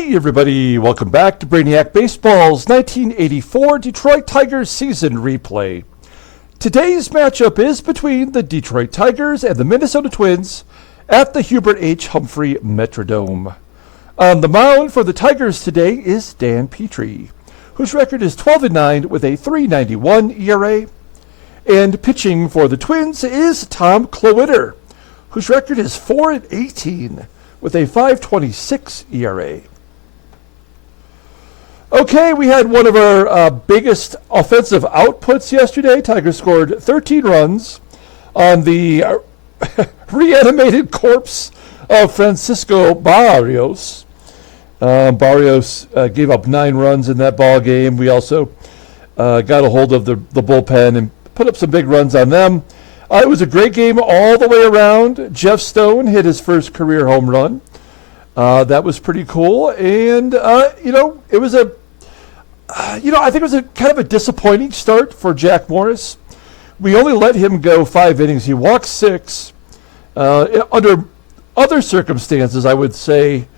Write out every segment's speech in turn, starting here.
Hey everybody, welcome back to Brainiac Baseball's 1984 Detroit Tigers season replay. Today's matchup is between the Detroit Tigers and the Minnesota Twins at the Hubert H. Humphrey Metrodome. On the mound for the Tigers today is Dan Petry, whose record is 12-9 with a 3.91 ERA. And pitching for the Twins is Tom Klawitter, whose record is 4-18 with a 5.26 ERA. Okay, we had one of our biggest offensive outputs yesterday. Tigers scored 13 runs on the reanimated corpse of Francisco Barrios. Barrios gave up 9 runs in that ball game. We also got a hold of the bullpen and put up some big runs on them. It was a great game all the way around. Jeff Stone hit his first career home run. That was pretty cool. And, it was I think it was a kind of a disappointing start for Jack Morris. We only let him go 5 innings. He walked 6. Under other circumstances, I would say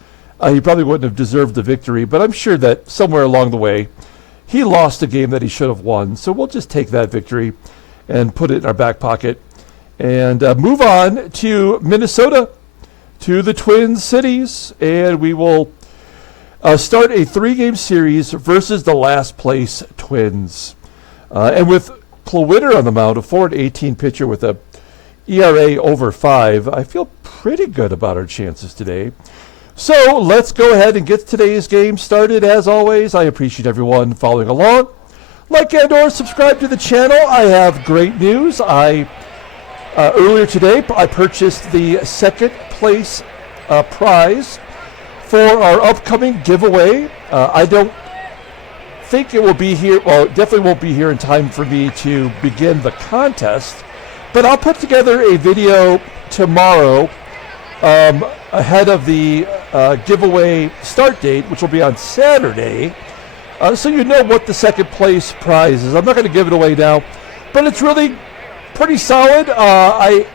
he probably wouldn't have deserved the victory, but I'm sure that somewhere along the way, he lost a game that he should have won. So we'll just take that victory and put it in our back pocket and move on to Minnesota, to the Twin Cities, and we will start a 3-game series versus the last place Twins. And with Klawitter on the mound, a 4-18 pitcher with a ERA over 5, I feel pretty good about our chances today. So let's go ahead and get today's game started. As always, I appreciate everyone following along. Like and or subscribe to the channel. I have great news. Earlier today, I purchased the second place prize for our upcoming giveaway. I don't think it will be here. Well, it definitely won't be here in time for me to begin the contest. But I'll put together a video tomorrow ahead of the giveaway start date, which will be on Saturday. So you know what the second place prize is. I'm not going to give it away now, but it's really pretty solid. I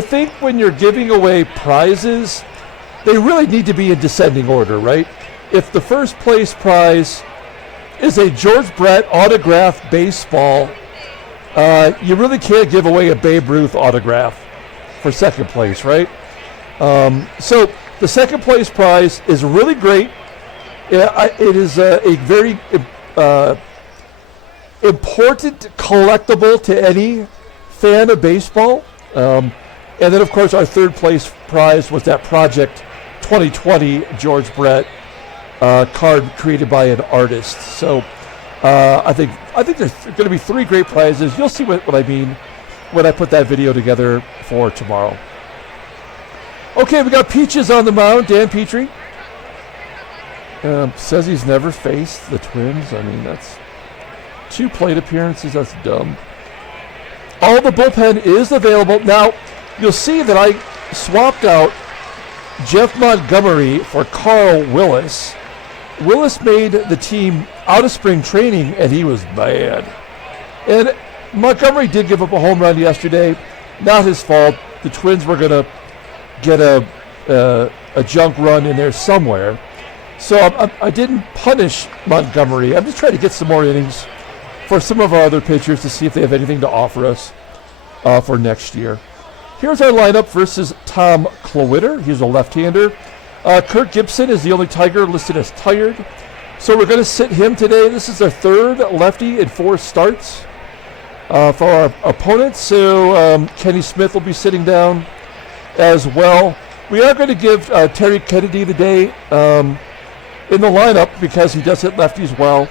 think when you're giving away prizes, they really need to be in descending order, right? If the first place prize is a George Brett autographed baseball, you really can't give away a Babe Ruth autograph for second place, right? So the second place prize is really great. It is a very important collectible to any fan of baseball. And then, of course, our third place prize was that Project 2020 George Brett card created by an artist. So I think there's going to be 3 great prizes. You'll see what I mean when I put that video together for tomorrow. Okay, we got Peaches on the mound, Dan Petry. Says he's never faced the Twins. I mean, that's 2 plate appearances. That's dumb. All the bullpen is available. Now, you'll see that I swapped out Jeff Montgomery for Carl Willis. Willis made the team out of spring training, and he was bad. And Montgomery did give up a home run yesterday. Not his fault. The Twins were going to get a junk run in there somewhere. So I didn't punish Montgomery. I'm just trying to get some more innings for some of our other pitchers to see if they have anything to offer us for next year. Here's our lineup versus Tom Klawitter. He's a left-hander. Kurt Gibson is the only Tiger listed as tired. So we're going to sit him today. This is our 3rd lefty in 4 starts for our opponents. So Kenny Smith will be sitting down as well. We are going to give Terry Kennedy the day in the lineup because he does hit lefties well.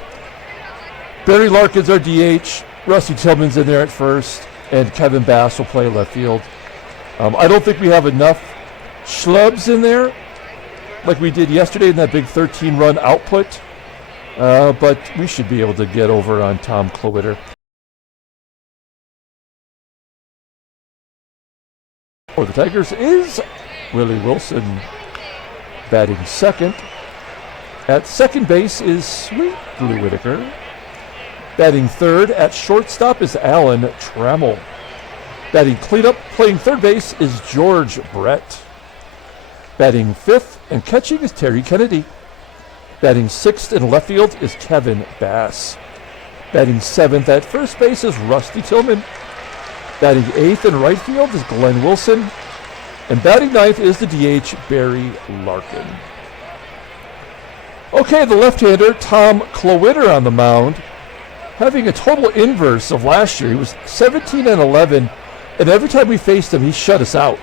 Barry Larkin's our DH. Rusty Tillman's in there at first. And Kevin Bass will play left field. I don't think we have enough schlubs in there like we did yesterday in that big 13-run output. But we should be able to get over on Tom Klawitter. For the Tigers is Willie Wilson batting second. At second base is Sweet Blue Whitaker. Batting third at shortstop is Alan Trammell. Batting cleanup, playing third base, is George Brett. Batting fifth and catching is Terry Kennedy. Batting 6th in left field is Kevin Bass. Batting 7th at first base is Rusty Tillman. Batting 8th in right field is Glenn Wilson. And batting 9th is the DH, Barry Larkin. Okay, the left-hander, Tom Klawitter on the mound, having a total inverse of last year. He was 17-11, and every time we faced him, he shut us out.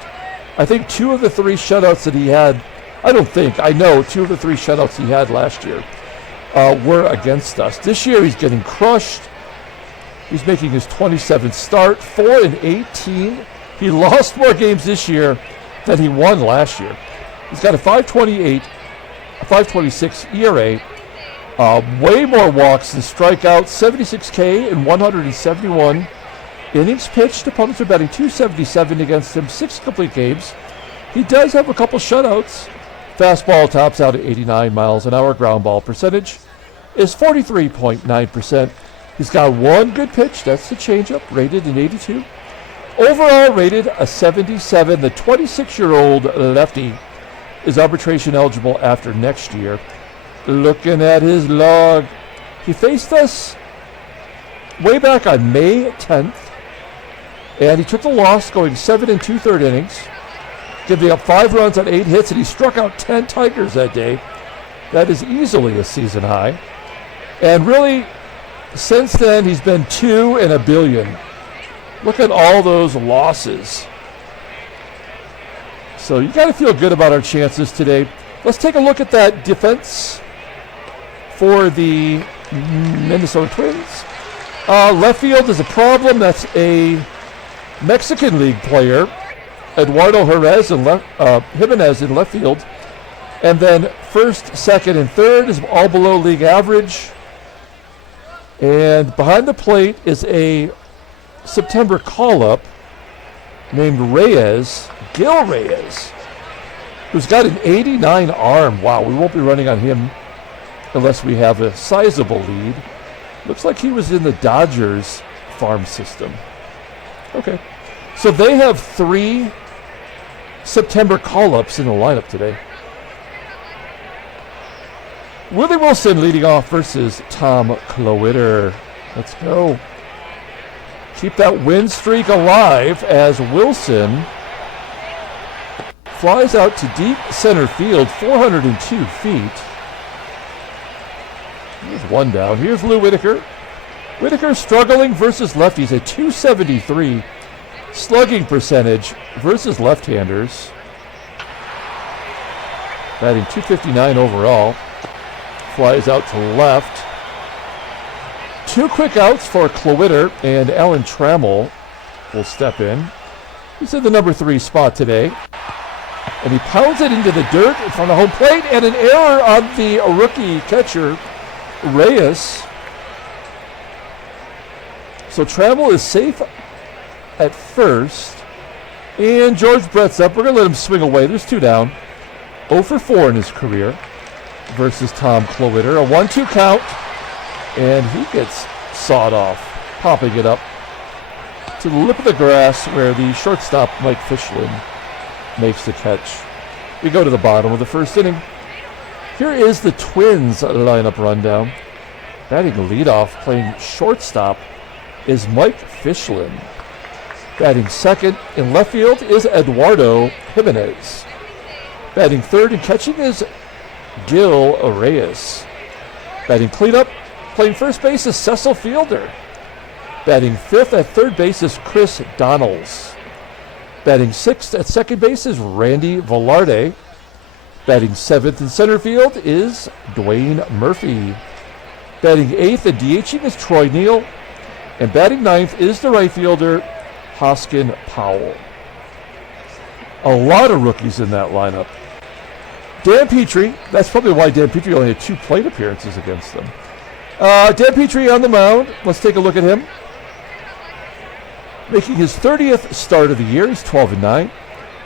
I think 2 of the 3 shutouts that he had, I know 2 of the 3 shutouts he had last year were against us. This year, he's getting crushed. He's making his 27th start, 4-18. He lost more games this year than he won last year. He's got a 5.26 ERA, way more walks than strikeouts, 76 K in 171 innings pitched. Opponents are batting .277 against him, 6 complete games. He does have a couple shutouts. Fastball tops out at 89 miles an hour. Ground ball percentage is 43.9%. He's got 1 good pitch. That's the changeup, rated an 82. Overall rated a 77. The 26-year-old lefty is arbitration eligible after next year. Looking at his log, he faced us way back on May 10th, and he took the loss going 7 2/3 innings, giving up 5 runs on 8 hits, and he struck out 10 Tigers that day. That is easily a season high. And really, since then, he's been 2 in a billion. Look at all those losses. So you got to feel good about our chances today. Let's take a look at that defense for the Minnesota Twins. Left field is a problem. That's a Mexican League player, Eduardo Jimenez in left field. And then first, second, and third is all below league average. And behind the plate is a September call-up named Reyes, Gil Reyes, who's got an 89 arm. Wow, we won't be running on him unless we have a sizable lead. Looks like he was in the Dodgers farm system. Okay, so they have 3 September call-ups in the lineup today. Willie Wilson leading off versus Tom Klawitter. Let's go. Keep that win streak alive as Wilson flies out to deep center field, 402 feet. Here's one down. Here's Lou Whitaker. Whitaker struggling versus lefties, a .273 slugging percentage versus left-handers. Batting .259 overall. Flies out to left. 2 quick outs for Klawitter, and Alan Trammell will step in. He's in the number 3 spot today. And he pounds it into the dirt in front of home plate, and an error on the rookie catcher, Reyes. So Trammell is safe at first. And George Brett's up. We're going to let him swing away. There's 2 down. 0 for 4 in his career versus Tom Klawitter. A 1-2 count. And he gets sawed off, popping it up to the lip of the grass where the shortstop, Mike Fischlin, makes the catch. We go to the bottom of the first inning. Here is the Twins lineup rundown. Batting leadoff, playing shortstop, is Mike Fischlin. Batting second in left field is Eduardo Jimenez. Batting third and catching is Gil Reyes. Batting cleanup, playing first base is Cecil Fielder. Batting fifth at third base is Chris Donnells. Batting sixth at second base is Randy Velarde. Batting seventh in center field is Dwayne Murphy. Batting eighth and DHing is Troy Neal. And batting ninth is the right fielder, Hosken Powell. A lot of rookies in that lineup. Dan Petry, that's probably why Dan Petry only had 2 plate appearances against them. Dan Petry on the mound. Let's take a look at him. Making his 30th start of the year. He's 12-9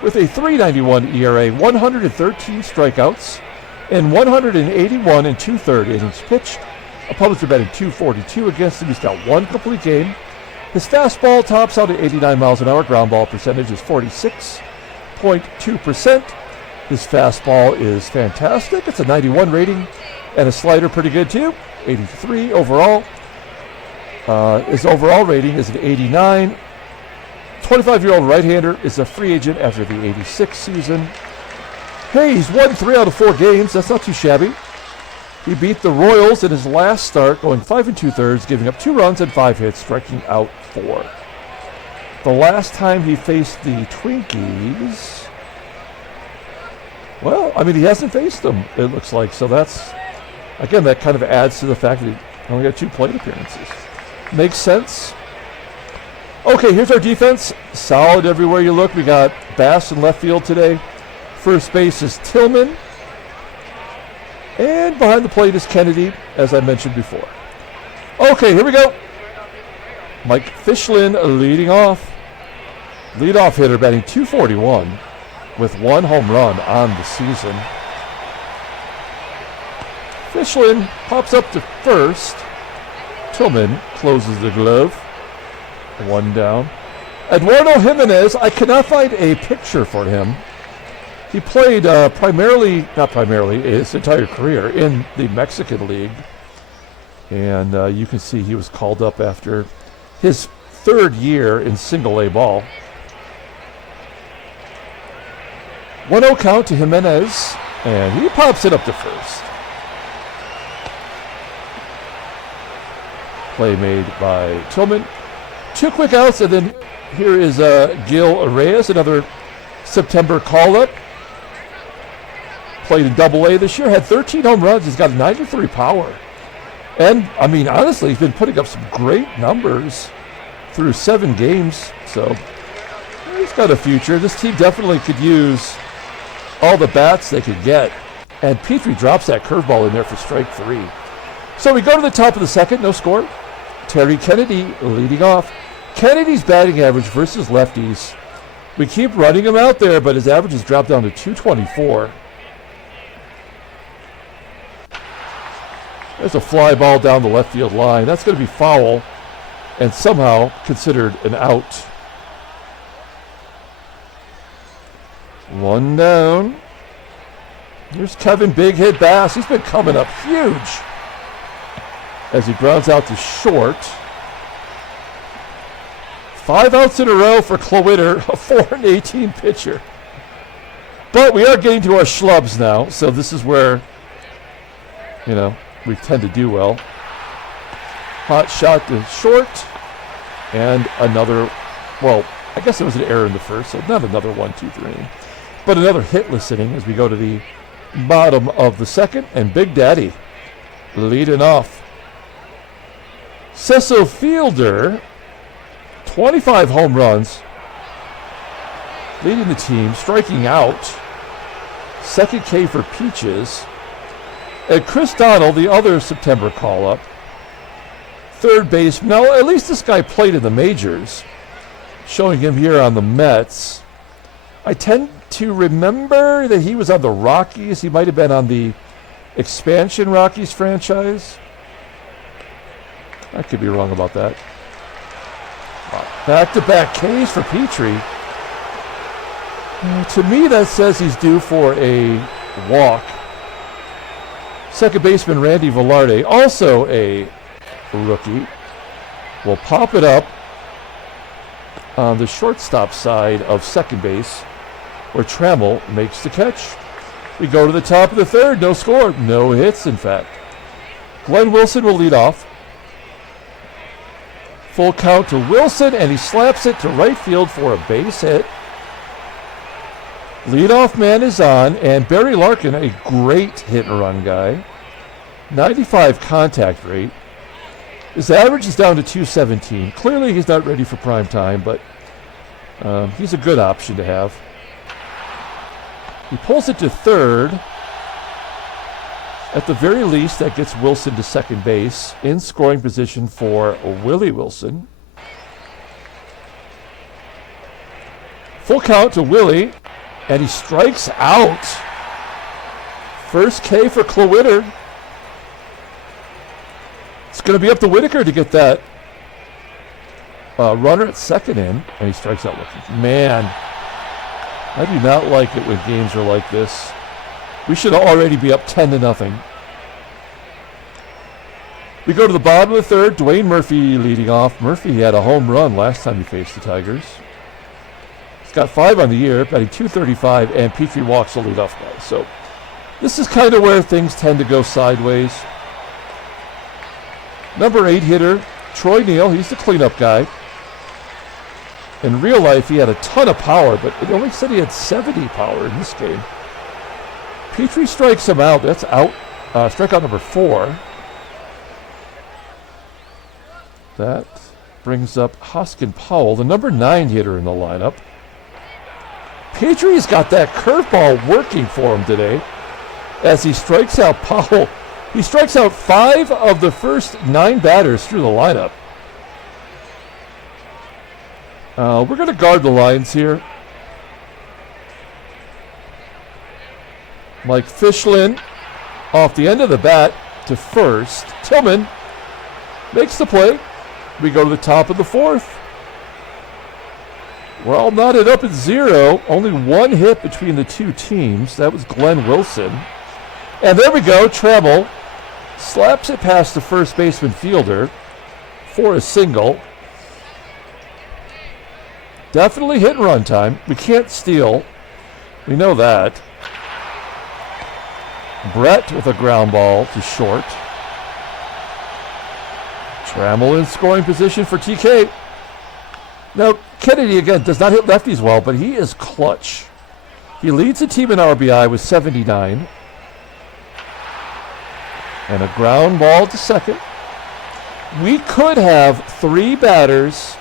with a .391 ERA, 113 strikeouts, and 181 2/3 innings pitched. Opponents are batting .242 against him. He's got 1 complete game. His fastball tops out at 89 miles an hour. Ground ball percentage is 46.2%. His fastball is fantastic. It's a 91 rating. And a slider pretty good too, 83 overall. His overall rating is an 89. 25-year-old right-hander is a free agent after the 86 season. Hey, he's won 3 out of 4 games. That's not too shabby. He beat the Royals in his last start, going 5 2/3, giving up 2 runs and 5 hits, striking out 4. The last time he faced the Twinkies, well, I mean, he hasn't faced them, it looks like. So that's, again, that kind of adds to the fact that he only got 2 plate appearances. Makes sense. Okay, here's our defense. Solid everywhere you look. We got Bass in left field today. First base is Tillman. And behind the plate is Kennedy, as I mentioned before. Okay, here we go. Mike FISCHLIN leading off. Leadoff hitter batting .241 with 1 home run on the season. FISCHLIN pops up to first. Tillman closes the glove. 1 down. Eduardo JIMENEZ, I cannot find a picture for him. He played not primarily, his entire career in the Mexican League. And you can see he was called up after his 3rd year in single-A ball. 1-0 count to JIMENEZ, and he pops it up to first. Play made by Tillman. 2 quick outs, and then here is Gil Reyes, another September call-up. Played in Double-A this year, had 13 home runs. He's got a 93 power. And, I mean, honestly, he's been putting up some great numbers through 7 games. So, he's got a future. This team definitely could use all the bats they could get. And Petry drops that curveball in there for strike 3. So we go to the top of the second, no score. Terry Kennedy leading off. Kennedy's batting average versus lefties. We keep running him out there, but his average has dropped down to 224. There's a fly ball down the left field line. That's going to be foul and somehow considered an out. 1 down. Here's Kevin Big Hit Bass. He's been coming up huge as he grounds out to short. 5 outs in a row for Klawitter, a 4-18 pitcher. But we are getting to our schlubs now, so this is where, you know, we tend to do well. Hot shot to short, and another, well, I guess there was an error in the first, so not another 1-2-3. But another hitless inning as we go to the bottom of the second, and Big Daddy leading off. Cecil Fielder, 25 home runs, leading the team, striking out. 2nd K for Peaches. And Chris Donnell, the other September call-up, 3rd base. Now, at least this guy played in the majors, showing him here on the Mets. I tend to remember that he was on the Rockies. He might have been on the expansion Rockies franchise. I could be wrong about that. Back-to-back Ks for Petry. To me, that says he's due for a walk. 2nd baseman Randy Velarde, also a rookie, will pop it up on the shortstop side of 2nd base, where TRAMMELL makes the catch. We go to the top of the 3rd, no score, no hits, in fact. Glenn Wilson will lead off. Full count to Wilson, and he slaps it to right field for a base hit. Leadoff man is on, and Barry Larkin, a great hit-and-run guy. 95 contact rate. His average is down to 217. Clearly he's not ready for prime time, but he's a good option to have. He pulls it to 3rd. At the very least, that gets Wilson to 2nd base in scoring position for Willie Wilson. Full count to Willie, and he strikes out. First K for Klawitter. It's going to be up to Whitaker to get that runner at 2nd in, and he strikes out looking. Man, I do not like it when games are like this. We should already be up 10-0. We go to the bottom of the third. Dwayne Murphy leading off. Murphy had a home run last time he faced the Tigers. He's got 5 on the year, batting .235, and Petry walks the leadoff guy. So this is kind of where things tend to go sideways. Number 8 hitter, Troy Neal. He's the cleanup guy. In real life, he had a ton of power, but it only said he had 70 power in this game. Petry strikes him out. That's out. Strikeout number 4. That brings up Hosken Powell, the number 9 hitter in the lineup. Petry's got that curveball working for him today as he strikes out Powell. He strikes out 5 of the first 9 batters through the lineup. We're going to guard the lines here. Mike FISCHLIN off the end of the bat to first. Tillman makes the play. We go to the top of the 4th. We're all knotted up at 0. Only 1 hit between the two teams. That was Glenn Wilson. And there we go. TRAMMELL slaps it past the first baseman fielder for a single. Definitely hit and run time. We can't steal. We know that. Brett with a ground ball to short. TRAMMELL in scoring position for TK. Now, Kennedy, again, does not hit lefties well, but he is clutch. He leads the team in RBI with 79. And a ground ball to second. We could have 3 batters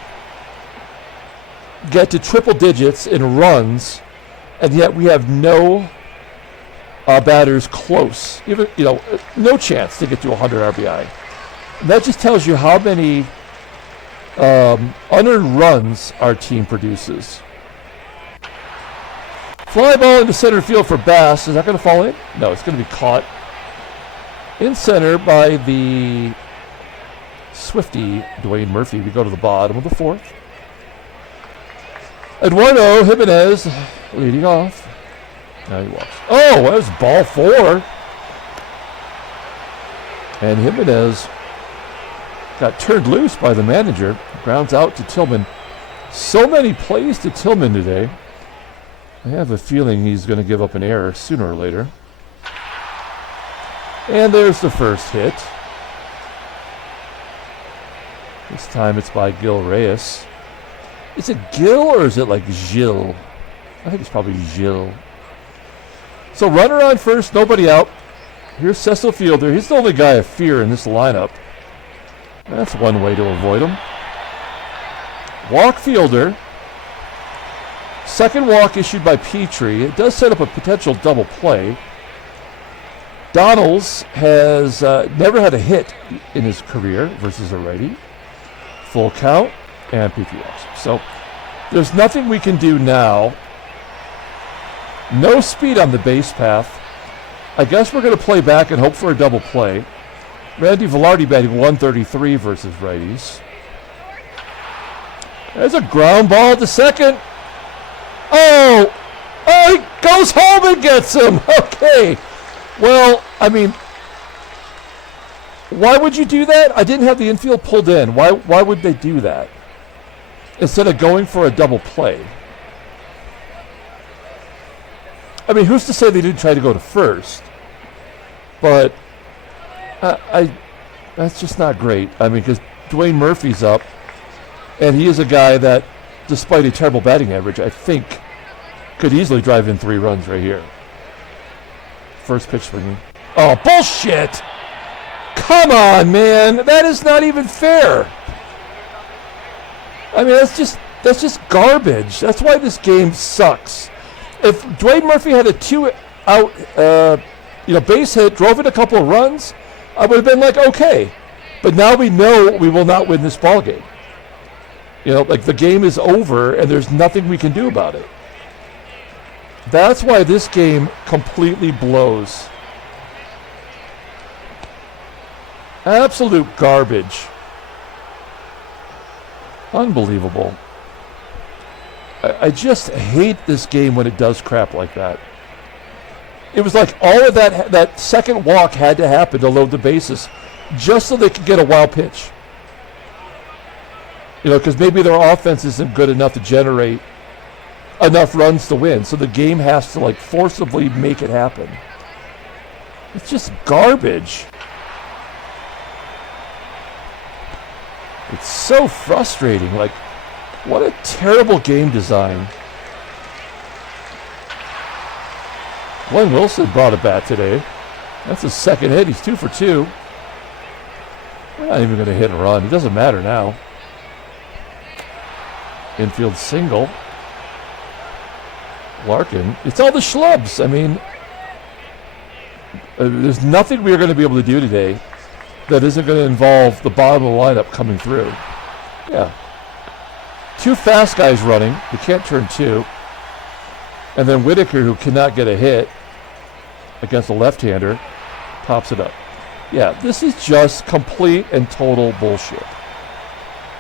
get to triple digits in runs, and yet we have no batters close. Even, no chance to get to 100 RBI. And that just tells you how many unearned runs our team produces. Fly ball into center field for Bass. Is that going to fall in? No, it's going to be caught in center by the swifty Dwayne Murphy. We go to the bottom of the 4th. Eduardo JIMENEZ leading off. Now he walks. Oh, that was ball 4. And JIMENEZ got turned loose by the manager. Grounds out to Tillman. So many plays to Tillman today. I have a feeling he's going to give up an error sooner or later. And there's the first hit. This time it's by Gil Reyes. Is it Gil or is it like Gil? I think it's probably Gil. So runner on first, nobody out. Here's Cecil fielder. He's the only guy of fear in this lineup. That's one way to avoid him. Walk fielder. Second walk issued by Petry. It does set up a potential double play. DONNELS has never had a hit in his career versus a righty. Full count, and Petry walks. So there's nothing we can do now. No speed on the base path. I guess we're going to play back and hope for a double play. Randy VELARDE batting 133 versus righties. There's a ground ball to second. Oh, he goes home and gets him. Okay. Well, I mean, why would you do that? I didn't have the infield pulled in. Why would they do that? Instead of going for a double play. I mean, who's to say they didn't try to go to first? But that's just not great. I mean, because Dwayne Murphy's up, and he is a guy that, despite a terrible batting average, I think could easily drive in 3 runs right here. First pitch for me. Oh, bullshit! Come on, man. That is not even fair. I mean, that's just garbage. That's why this game sucks. If Dwayne Murphy had a 2-out base hit, drove in a couple of runs, I would have been like, okay. But now we know we will not win this ball game. Like the game is over and there's nothing we can do about it. That's why this game completely blows. Absolute garbage. Unbelievable. I just hate this game when it does crap like that. It was like all of that second walk had to happen to load the bases just so they could get a wild pitch. You know, because maybe their offense isn't good enough to generate enough runs to win. So the game has to, like, forcibly make it happen. It's just garbage. It's so frustrating. Like, what a terrible game design. Glenn Wilson brought a bat today. That's his second hit. He's 2 for 2. We're not even going to hit and run. It doesn't matter now. Infield single. Larkin. It's all the schlubs. I mean, there's nothing we're going to be able to do today that isn't going to involve the bottom of the lineup coming through. Yeah. 2 fast guys running. We can't turn 2. And then Whitaker, who cannot get a hit against a left-hander, pops it up. Yeah, this is just complete and total bullshit.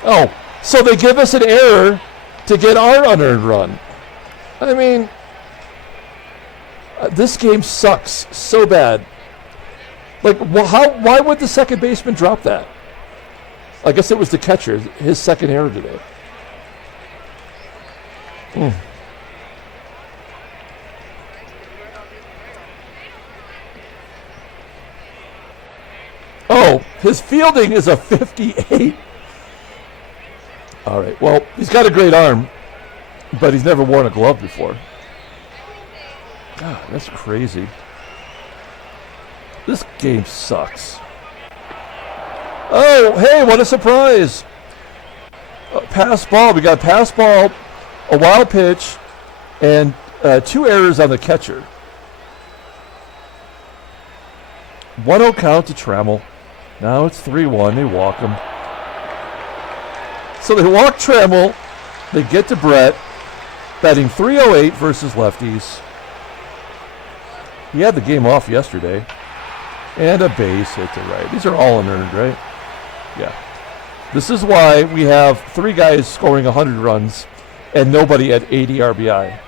Oh, so they give us an error to get our unearned run. I mean, this game sucks so bad. Like, why would the second baseman drop that? I guess it was the catcher, his second error today. Oh, his fielding is a 58. All right, well, he's got a great arm, but he's never worn a glove before. God, that's crazy. This game sucks. Oh, hey, what a surprise. Pass ball. We got a pass ball, a wild pitch, and 2 errors on the catcher. 1-0 count to Trammell. Now it's 3-1. They walk him. So they walk Trammell. They get to Brett, batting .308 versus lefties. He had the game off yesterday. And a base hit to right. These are all unearned, right? Yeah. This is why we have 3 guys scoring 100 runs and nobody at 80 RBI.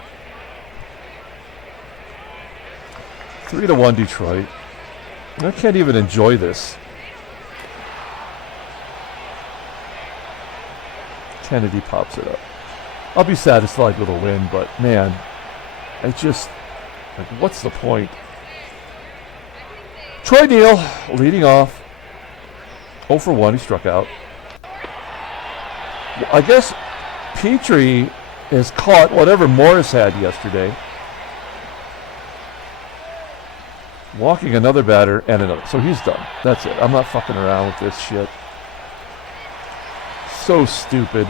3-1 Detroit. I can't even enjoy this. Kennedy pops it up. I'll be satisfied with a win, but man, I just, like, what's the point? Troy Neal leading off. 0 for 1, he struck out. I guess Petry has caught whatever Morris had yesterday. Walking another batter and another. So he's done. That's it. I'm not fucking around with this shit. So stupid.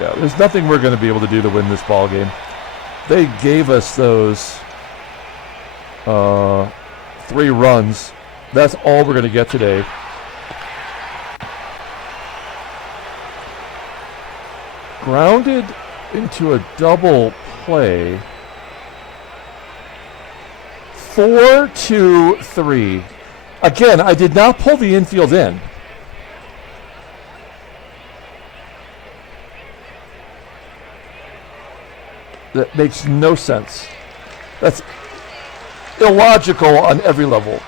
Yeah, there's nothing we're going to be able to do to win this ball game. They gave us those 3 runs. That's all we're going to get today. Grounded into a double play. 4-2-3. Again, I did not pull the infield in. That makes no sense. That's illogical on every level.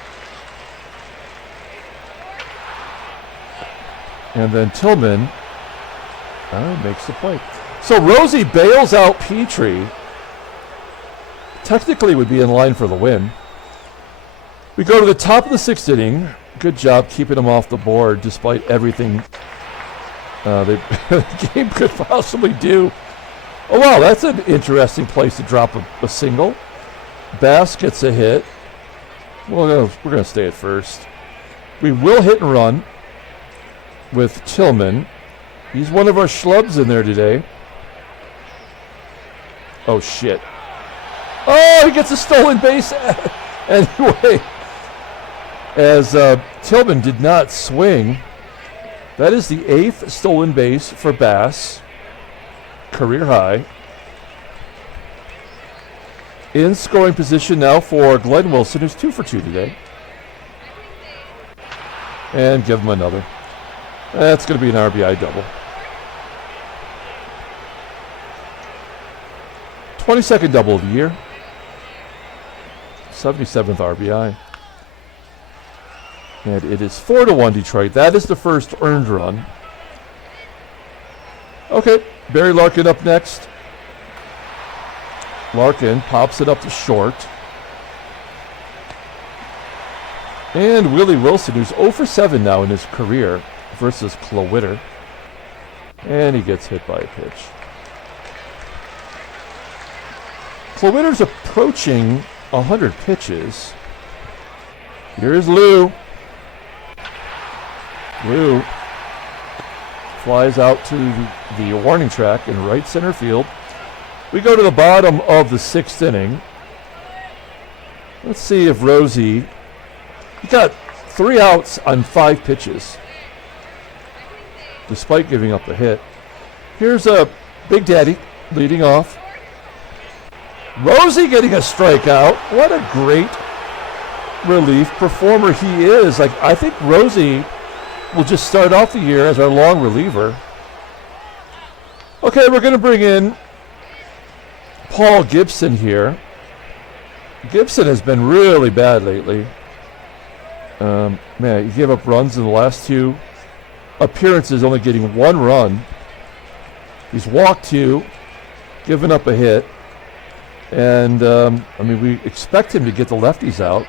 And then Tillman makes the play. So Rosie bails out Petry. Technically would be in line for the win. We go to the top of the 6th inning. Good job keeping him off the board despite everything the game could possibly do. Oh, wow, that's an interesting place to drop a single. Bass gets a hit. Well, we're going to stay at first. We will hit and run with Tillman. He's one of our schlubs in there today. Oh, shit. Oh, he gets a stolen base. Anyway, as Tillman did not swing, that is the 8th stolen base for Bass. Career high. In scoring position now for Glenn Wilson, who's 2 for 2 today. And give him another. That's going to be an RBI double. 22nd double of the year. 77th RBI. And it is 4-1 Detroit. That is the first earned run. Okay, Barry Larkin up next. Larkin pops it up to short. And Willie Wilson, who's 0 for 7 now in his career, versus Klawitter. And he gets hit by a pitch. Klawitter's approaching 100 pitches. Here's Lou. Lou flies out to the warning track in right center field. We go to the bottom of the 6th inning. Let's see if Rosie... He got 3 outs on 5 pitches, despite giving up a hit. Here's a Big Daddy leading off. Rosie getting a strikeout. What a great relief performer he is. Like, I think Rosie will just start off the year as our long reliever. Okay, we're going to bring in Paul Gibson here. Gibson has been really bad lately. Man, he gave up runs in the last 2 appearances, only getting 1 run. He's walked 2, given up a hit. And, I mean, we expect him to get the lefties out.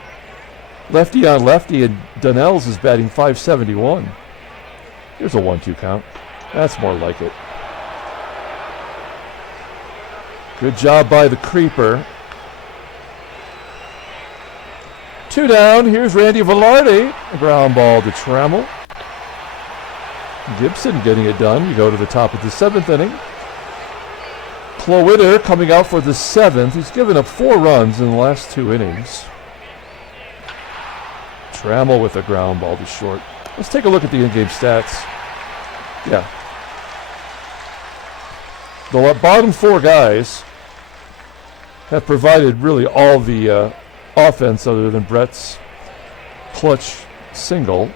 Lefty on lefty, and Donnells is batting .571. Here's a 1-2 count. That's more like it. Good job by the creeper. 2 down. Here's Randy Velarde. A ground ball to Trammell. Gibson getting it done. You go to the top of the 7th inning. Klawitter coming out for the 7th. He's given up 4 runs in the last 2 innings. Trammell with a ground ball to short. Let's take a look at the in-game stats. Yeah. The bottom 4 guys have provided really all the offense other than Brett's clutch single.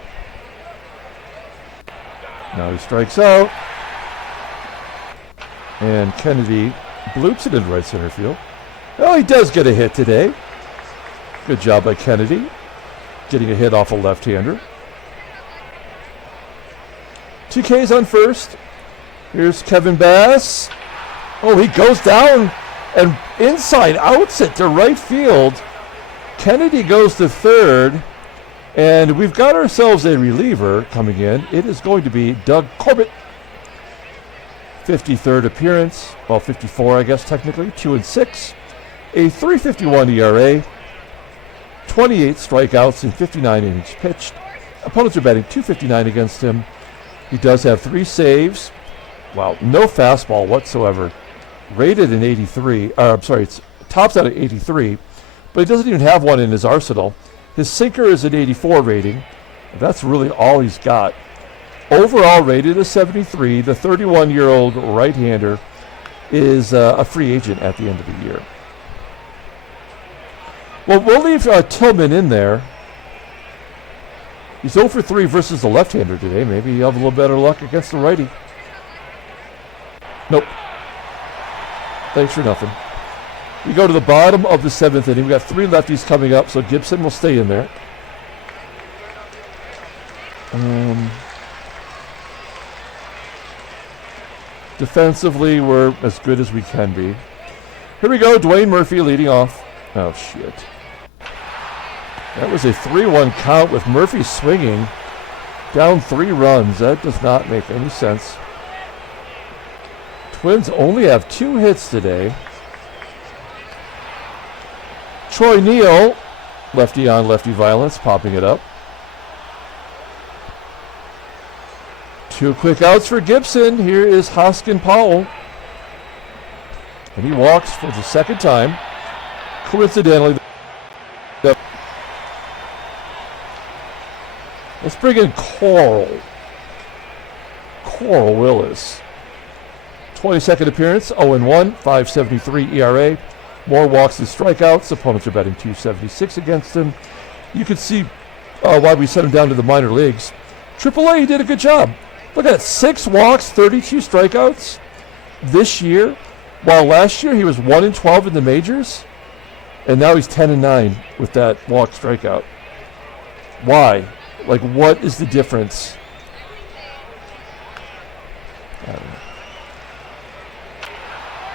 Now he strikes out. And Kennedy bloops it in right center field. Oh, he does get a hit today. Good job by Kennedy. Getting a hit off a left-hander. 2 Ks on first. Here's Kevin Bass. Oh, he goes down and inside outs it to right field. Kennedy goes to third. And we've got ourselves a reliever coming in. It is going to be Doug Corbett. 53rd appearance. Well, 54, I guess, technically. 2-6. A .351 ERA. 28 strikeouts in 59 innings pitched. Opponents are batting .259 against him. He does have 3 saves. Wow, no fastball whatsoever. Rated in 83. I'm sorry, it's tops out at 83. But he doesn't even have one in his arsenal. His sinker is an 84 rating. That's really all he's got. Overall rated a 73. The 31-year-old right-hander is a free agent at the end of the year. Well, we'll leave Tillman in there. He's 0 for 3 versus the left-hander today. Maybe he'll have a little better luck against the righty. Nope. Thanks for nothing. We go to the bottom of the 7th inning. We've got 3 lefties coming up, so Gibson will stay in there. Defensively, we're as good as we can be. Here we go, Dwayne Murphy leading off. Oh, shit. That was a 3-1 count with Murphy swinging. Down 3 runs. That does not make any sense. Twins only have 2 hits today. Troy Neal, lefty on lefty violence, popping it up. 2 quick outs for Gibson. Here is Hosken Powell. And he walks for the 2nd time. Coincidentally, let's bring in Coral Willis. 22nd appearance, 0-1, 5.73 ERA. More walks than strikeouts. Opponents are batting .276 against him. You can see why we sent him down to the minor leagues. AAA, he did a good job. Look at it, 6 walks, 32 strikeouts this year. While last year he was 1-12 in the majors, and now he's 10-9 with that walk strikeout. Why? Like, what is the difference? I don't know.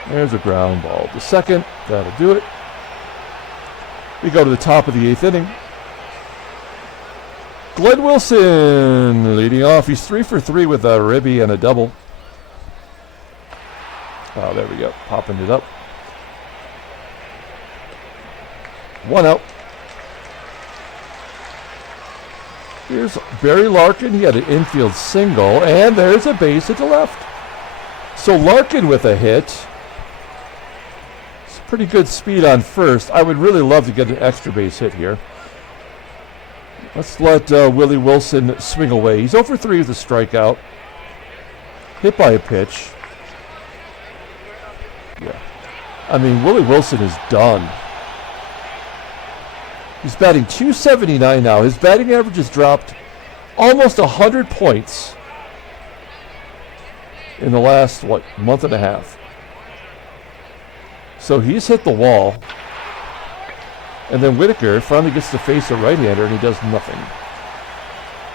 There's a ground ball to second. That'll do it. We go to the top of the 8th inning. Glenn Wilson leading off. He's 3 for 3 with a ribby and a double. Oh, there we go. Popping it up. 1 out. Here's Barry Larkin. He had an infield single, and there's a base hit to left. So Larkin with a hit. It's pretty good speed on first. I would really love to get an extra base hit here. Let's let Willie Wilson swing away. He's 0 for 3 with a strikeout. Hit by a pitch. Yeah. I mean, Willie Wilson is done. He's batting .279 now. His batting average has dropped almost 100 points in the last, month and a half. So he's hit the wall. And then Whitaker finally gets to face a right-hander, and he does nothing.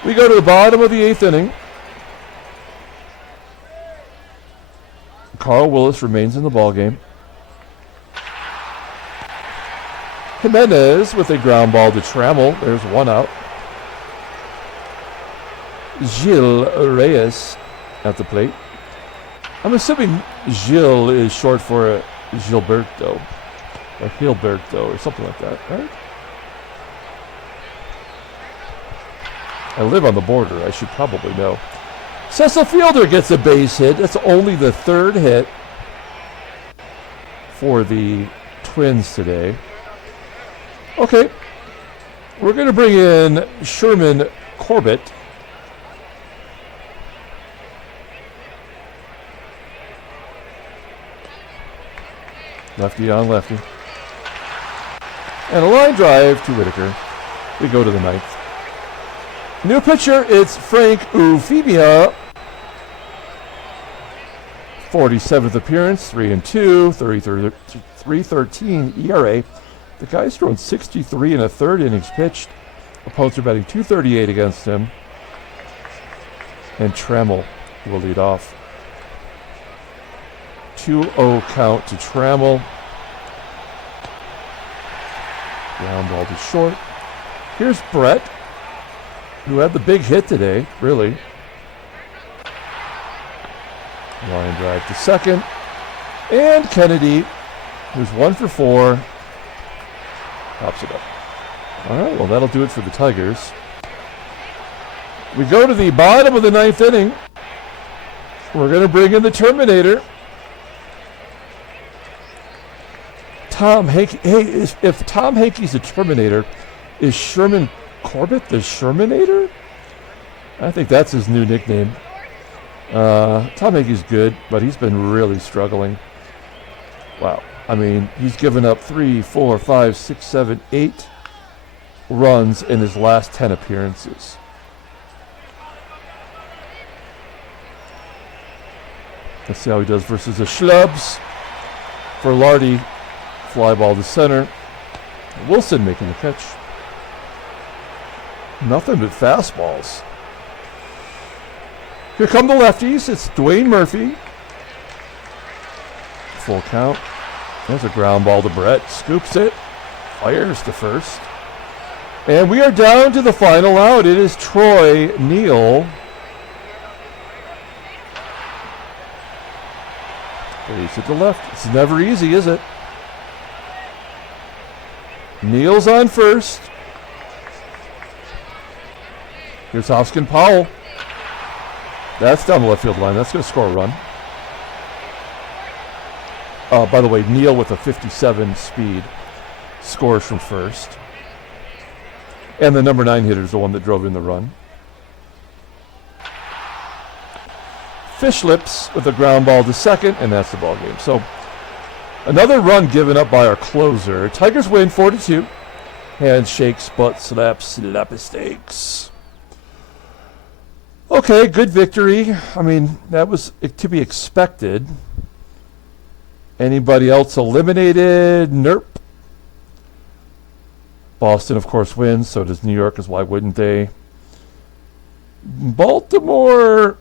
We go to the bottom of the 8th inning. Carl Willis remains in the ballgame. Jimenez with a ground ball to Trammell. There's 1 out. Gil Reyes at the plate. I'm assuming Gil is short for Gilberto. Or Gilberto or something like that, right? I live on the border. I should probably know. Cecil Fielder gets a base hit. That's only the 3rd hit for the Twins today. Okay. We're going to bring in Sherman Corbett. Lefty on lefty. And a line drive to Whitaker. We go to the 9th. New pitcher, it's Frank Ufemia. 47th appearance, 3-2, 3.13 ERA. The guy's thrown 63 in a 3rd innings pitched. Opponents are batting .238 against him. And Trammell will lead off. 2-0 count to Trammell. Ground ball to short. Here's Brett, who had the big hit today, really. Line drive to second. And Kennedy, who's 1 for 4, pops it up. All right, well, that'll do it for the Tigers. We go to the bottom of the 9th inning. We're going to bring in the Terminator. Tom Hankey. Hey, if Tom Hankey's a Terminator, is Sherman Corbett the Shermanator? I think that's his new nickname. Tom Hankey's good, but he's been really struggling. Wow. I mean, he's given up 3, 4, 5, 6, 7, 8 runs in his last 10 appearances. Let's see how he does versus the Schlubs. Velarde, fly ball to center. Wilson making the catch. Nothing but fastballs. Here come the lefties. It's Dwayne Murphy. Full count. There's a ground ball to Brett. Scoops it. Fires to first. And we are down to the final out. It is Troy NEEL. Base at the left. It's never easy, is it? NEEL's on first. Here's Hosken Powell. That's down the left field line. That's going to score a run. By the way, NEEL with a 57 speed scores from first. And the number 9 hitter is the one that drove in the run. Fishlips with a ground ball to second, and that's the ball game. So another run given up by our closer. Tigers win 4-2. Handshakes, butt slaps, slap mistakes. Okay, good victory. I mean, that was to be expected. Anybody else eliminated? Nope. Boston, of course, wins. So does New York, because why wouldn't they? Baltimore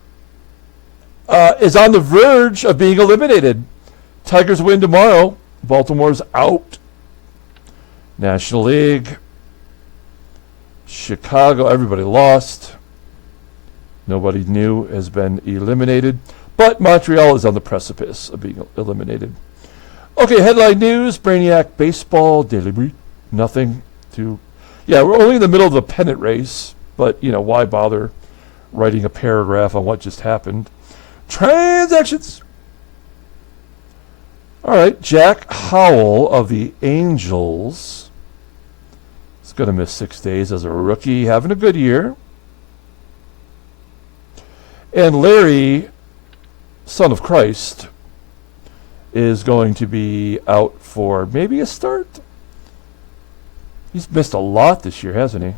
is on the verge of being eliminated. Tigers win tomorrow. Baltimore's out. National League. Chicago, everybody lost. Nobody new has been eliminated. But Montreal is on the precipice of being eliminated. Okay, headline news. Brainiac Baseball, Daily Brief. Nothing to... Yeah, we're only in the middle of the pennant race. But, you know, why bother writing a paragraph on what just happened? Transactions. All right, Jack Howell of the Angels is going to miss 6 days as a rookie, having a good year. And Larry, son of Christ, is going to be out for maybe a start. He's missed a lot this year, hasn't he?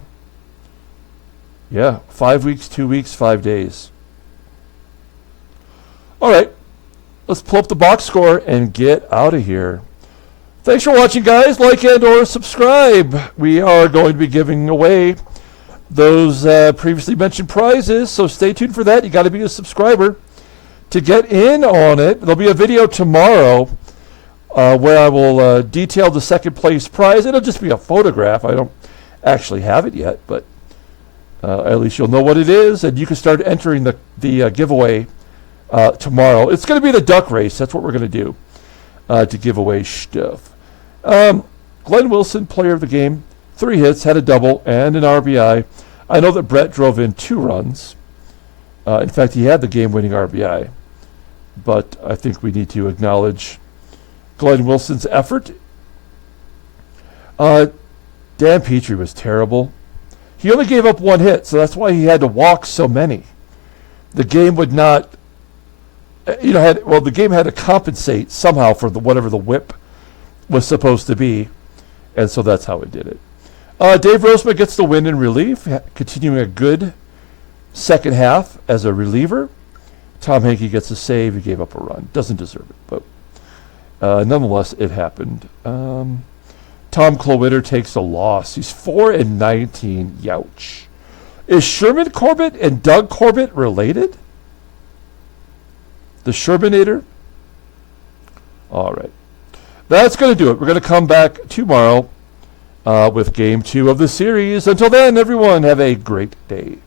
Yeah, 5 weeks, 2 weeks, 5 days. All right, let's pull up the box score and get out of here. Thanks for watching, guys. Like and or subscribe. We are going to be giving away those previously mentioned prizes, so stay tuned for that. You got to be a subscriber to get in on it. There'll be a video tomorrow where I will detail the second place prize. It'll just be a photograph. I don't actually have it yet, but at least you'll know what it is, and you can start entering the giveaway tomorrow. It's going to be the duck race. That's what we're going to do to give away stuff. Glenn Wilson, player of the game, 3 hits, had a double and an RBI. I know that Brett drove in 2 runs. In fact, he had the game-winning RBI. But I think we need to acknowledge Glenn Wilson's effort. Dan Petry was terrible. He only gave up 1 hit, so that's why he had to walk so many. The game would not, the game had to compensate somehow for whatever the whip was supposed to be, and so that's how it did it. Dave Roseman gets the win in relief, continuing a good second half as a reliever. Tom Hankey gets a save. He gave up a run. Doesn't deserve it, but nonetheless, it happened. Tom Klawitter takes a loss. He's 4-19. Youch. Is Sherman Corbett and Doug Corbett related? The Shermanator? All right. That's going to do it. We're going to come back tomorrow with Game 2 of the series. Until then, everyone, have a great day.